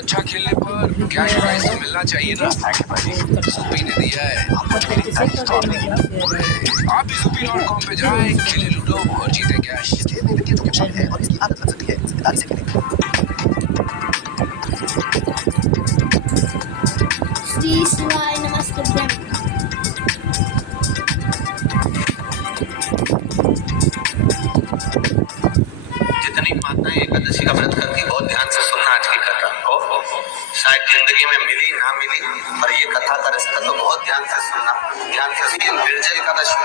अच्छा खेलने पर कैश प्राइज तो मिलना चाहिए ना। सुपी ने दिया है। आप भी सुपी.com पे जाएं, खेले लूडो और जीते कैश। खेल में वित्तीय जोखिम शामिल है और इसकी आदत लग सकती है। जिम्मेदारी से खेलें। श्री शिवाय नमस्तुभ्यं। जितनी माताएं एकादशी का व्रत करती, बहुत ध्यान से सुनना आज की कथा को। शायद जिंदगी में मिली ना मिली, पर ये कथा का रिश्ता तो बहुत ध्यान से सुनना। ध्यान से सुनिए। निर्जल एकादशी,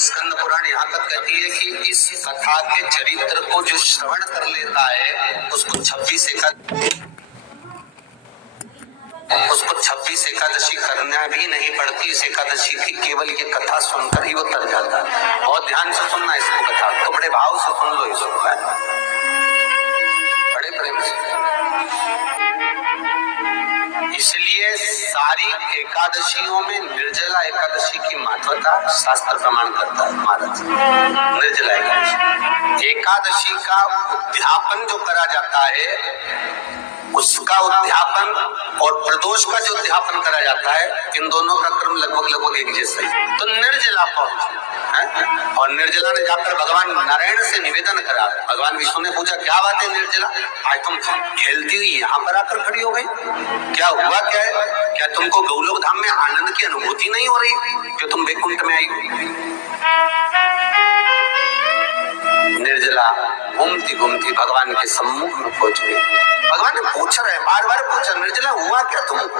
स्कंद पुराण यहाँ तक कहती है कि इस कथा के चरित्र को जो श्रवण कर लेता है उसको 26 एकादशी करना भी नहीं पड़ती। इस एकादशी की केवल ये कथा सुनकर ही वो तर जाता है। बहुत ध्यान से सुनना इसको, कथा तो बड़े भाव से सुन लो इसको, बड़े प्रेम से। इसलिए सारी एकादशियों में निर्जला एकादशी की महत्वता शास्त्र प्रमाण करता है। महाराज, निर्जला एकादशी का उद्यापन जो करा जाता है, उसका उद्यापन और प्रदोष का जो उद्यापन करा जाता है, इन दोनों का क्रम लगभग एक जैसा है। तो निर्जला पहुंचे और निर्जला ने जाकर भगवान नारायण से निवेदन करा। भगवान विष्णु ने पूछा, क्या बात है निर्जला, आज तुम खेलती हुई यहाँ पर आकर खड़ी हो गई, क्या हुआ, क्या है? क्या तुमको गौलोक धाम में आनंद की अनुभूति नहीं हो रही जो तुम वैकुंठ में आई? निर्जला घूमती घूमती भगवान के सम्मुख में पहुंच गई। भगवान ने पूछ रहे, बार बार पूछा, निर्जला हुआ क्या तुमको?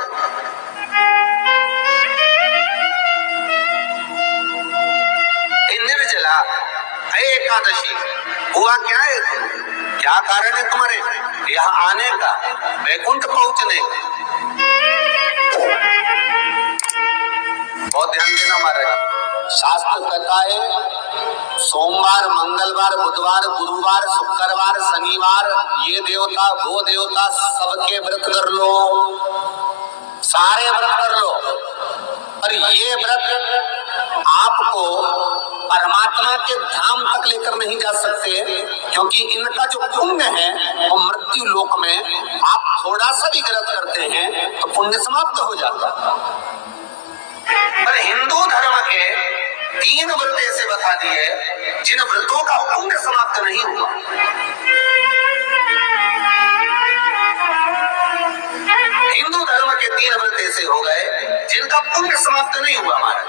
निर्जला, एकादशी हुआ क्या है तुम? क्या कारण है तुम्हारे यहाँ आने का, वैकुंठ पहुंचने का? बहुत ध्यान देना महाराज। शास्त्र कहता है सोमवार, मंगलवार, बुधवार, गुरुवार, शुक्रवार, शनिवार, ये देवता वो देवता सबके व्रत कर लो, सारे व्रत कर लो। और ये व्रत आपको परमात्मा के धाम तक लेकर नहीं जा सकते, क्योंकि इनका जो पुण्य है वो मृत्यु लोक में आप थोड़ा सा भी गलत करते हैं तो पुण्य समाप्त हो जाता है। पर हिंदू धर्म के 3 व्रत ऐसे बता दिए जिन व्रतों का पुण्य समाप्त नहीं हुआ। हिंदू धर्म के 3 व्रत ऐसे हो गए जिनका पुण्य समाप्त नहीं हुआ हमारा,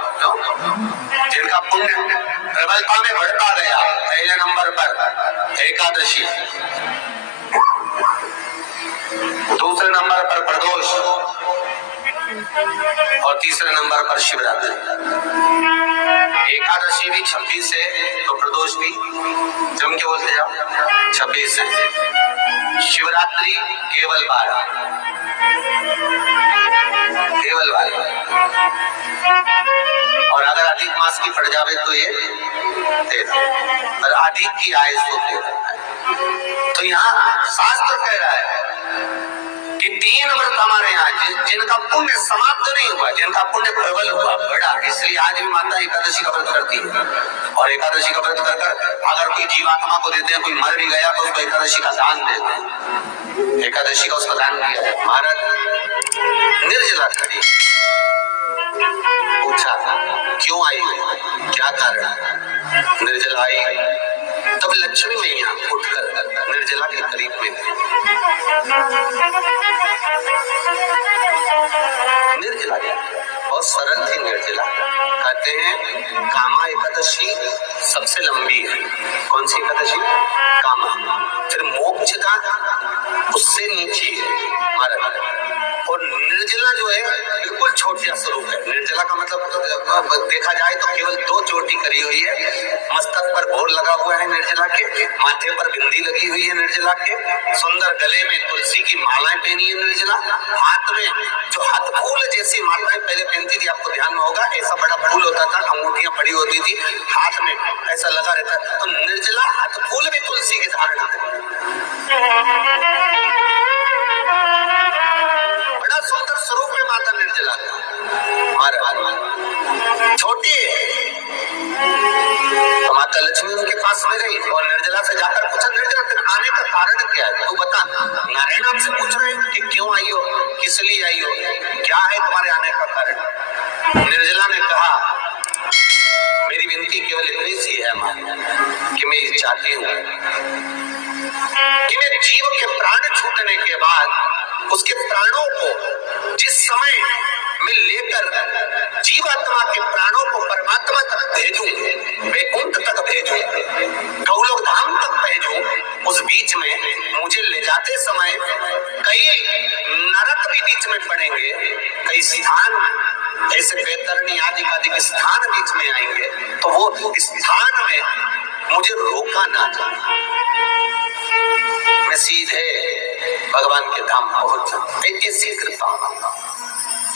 जिनका पुण्य प्रबलता में बढ़ता गया। पहले नंबर पर एकादशी, दूसरे नंबर पर प्रदोष और तीसरे नंबर पर शिवरात्रि। एकादशी भी 26 है तो प्रदोष भी जम के बोलते जाओ 26 है। शिवरात्रि केवल 12, केवल 12। और अगर अधिक मास की पड़ जावे तो ये 13, और अधिक की आयु तो 13। तो यहाँ शास्त्र कह रहा है कि 3 व्रत हमारे यहाँ जिनका पुण्य समाप्त नहीं हुआ, जिनका पुण्य प्रबल हुआ, बढ़ा। इसलिए आज भी माता एकादशी का व्रत करती है। और एकादशी का व्रत कर अगर कोई जीवात्मा को देते हैं, कोई मर भी गया तो उसको एकादशी का दान देते हैं। एकादशी का उसका दान किया है। महाराज निर्जला खड़ी पूछा, क्यों आई, क्या कारण? निर्जला आई तब लक्ष्मी मैया उठकर निर्जला के करीब में निर्जला बहुत सरल थी। निर्जला कहते हैं कामा एकादशी सबसे लंबी है। कौन सी एकादशी? कामा। फिर मोक्षदा उससे नीची है महाराज। और निर्जला जो है बिल्कुल छोटा स्वरूप है। निर्जला का मतलब देखा जाए तो केवल 2 चोटी करी हुई है। मस्तक पर भोर लगा हुआ है निर्जला के, माथे पर बिंदी लगी हुई है निर्जला के, सुंदर गले में तुलसी की मालाएं पहनी है निर्जला, हाथ में जो हाथ फूल जैसी मालाएं पहले पहनती थी, आपको ध्यान में होगा, ऐसा बड़ा फूल होता था, अंगूठियां पड़ी होती थी, हाथ में ऐसा लगा रहता। तो निर्जला हाथ फूल भी तुलसी के धारण करती, बड़ा सुंदर स्वरूप है माता निर्जला का। महाराज छोटी है तो माता लक्ष्मी उनके पास में गई और निर्जला से जाकर पूछा, निर्जला तेरे आने का कारण क्या है, तू बता। नारायण आपसे इसलिए आई हो, क्या है तुम्हारे आने का कारण? निर्जला ने कहा, मेरी विनती केवल इतनी सी है मां कि मैं ये चाहती हूँ कि मैं जीव के प्राण छूटने के बाद उसके प्राणों को जिस समय मैं लेकर जीवात्मा के प्राणों को परमात्मा तक भेजूं, वैकुंठ तक भेजूं, गौलोक धाम तक भेजूं, उस बीच में मुझे ले जाते समय कई नरक भी बीच में पड़ेंगे, कई स्थान ऐसे बैतरणी आदि स्थान बीच में आएंगे, तो वो स्थान में मुझे रोका ना जाए, मैं सीधे भगवान के धाम पहुंच जाऊं। ऐसी कृपा,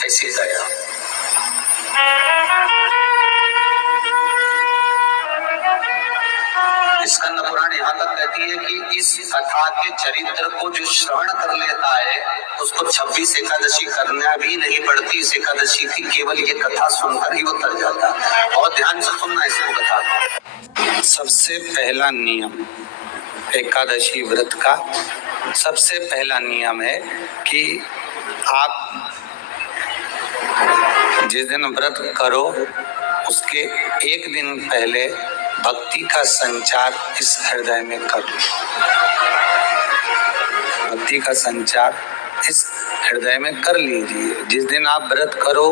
ऐसी दया। स्कंद पुराण यहाँ तक कहती है कि इस कथा के चरित्र को जो श्रवण कर लेता है उसको 26 एकादशी करना भी नहीं पड़ती। इस एकादशी की केवल ये कथा सुनकर ही वो तर जाता है। और ध्यान से सुनना इसको कथा। सबसे पहला नियम एकादशी व्रत का, सबसे पहला नियम है कि आप जिस दिन व्रत करो उसके एक दिन पहले भक्ति का संचार इस हृदय में करो। भक्ति का संचार इस हृदय में कर लीजिए। जिस दिन आप व्रत करो,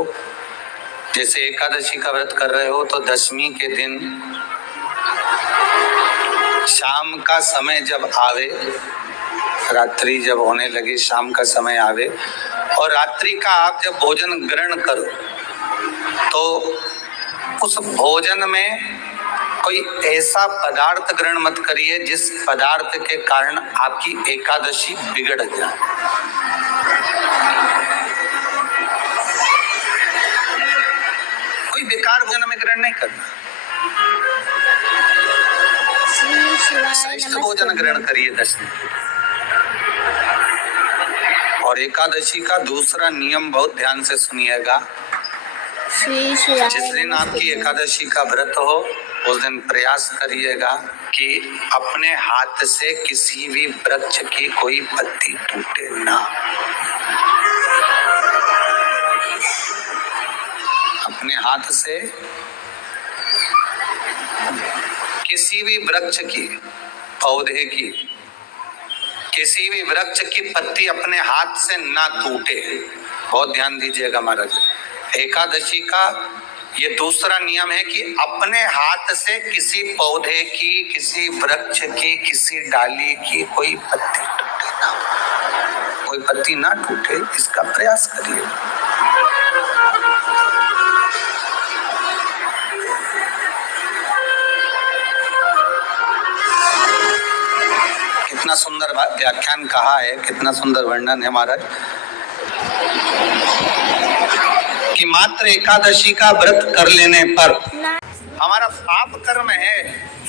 जैसे एकादशी का व्रत कर रहे हो तो दशमी के दिन शाम का समय जब आवे, रात्रि जब होने लगे, शाम का समय आवे और रात्रि का आप जब भोजन ग्रहण करो तो उस भोजन में कोई ऐसा पदार्थ ग्रहण मत करिए जिस पदार्थ के कारण आपकी एकादशी बिगड़ जाए। कोई बेकार भोजन में ग्रहण नहीं करना, श्रेष्ठ भोजन ग्रहण करिए दशमी। और एकादशी का दूसरा नियम बहुत ध्यान से सुनिएगा। जिस दिन आपकी एकादशी का व्रत हो उस दिन प्रयास करिएगा कि अपने हाथ से किसी भी वृक्ष की कोई पत्ती टूटे ना। अपने हाथ से किसी भी वृक्ष की, पौधे की, किसी भी वृक्ष की पत्ती अपने हाथ से ना टूटे। बहुत ध्यान दीजिएगा महाराज। एकादशी का ये दूसरा नियम है कि अपने हाथ से किसी पौधे की, किसी वृक्ष की, किसी डाली की कोई पत्ती टूटे ना, कोई पत्ती ना टूटे, इसका प्रयास करिए। कितना सुंदर व्याख्यान कहा है, कितना सुंदर वर्णन है महाराज कि मात्र एकादशी का व्रत कर लेने पर हमारा पाप कर्म है,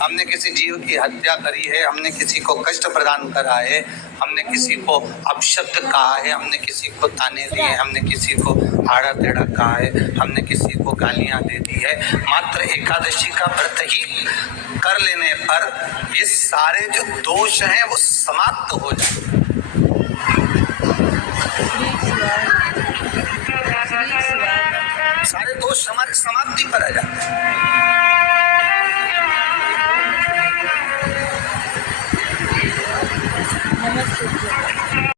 हमने किसी जीव की हत्या करी है, हमने किसी को कष्ट प्रदान करा है, हमने किसी को अपशब्द कहा है, हमने किसी को ताने दिए, हमने किसी को आड़ा टेढ़ा कहा है, हमने किसी को गालियां दे दी है। मात्र एकादशी का व्रत ही कर लेने पर ये सारे जो दोष हैं वो समाप्त हो जाए। सारे दोष हमारे समाप्ति पर आ जाते हैं। नमस्ते।